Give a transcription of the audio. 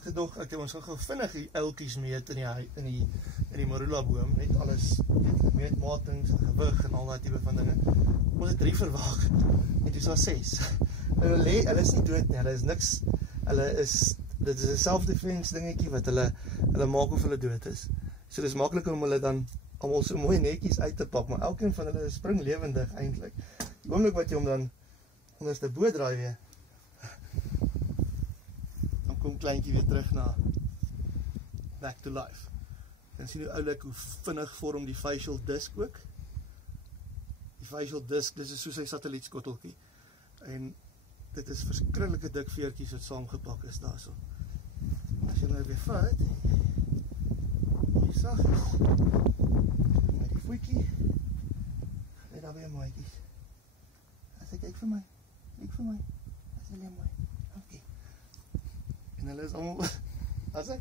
gedog, ons gaan vinnig die uiltjies meet in die marula boom, net alles, meetmatings, gewig en al dat type van dinge. Ons het 3 verwag, en toe is daar 6. Hulle is nie dood nie, hulle is niks, dit is 'n self-defense dingetjie wat hulle maak of hulle dood is. So dis maklik om hulle dan almal so mooi netjies uit te pak, maar elkeen van hulle spring lewendig eintlik. Die oomblik wat jy hom dan onderste bo draai weer, dan kom kleintjie weer terug na back to life. Dan sien jy oulik hoe vinnig vorm die facial disc ook. Die facial disc, dis is soos 'n satellietskotteltjie. En dit is verskriklike dik veertjies wat saamgepak is daarso. As jy nou weer vat, mooi saggies, met die voetjie, net daar weer mooietjies. As ek kyk vir my, as hulle mooi, ok. En hulle is allemaal, as ek?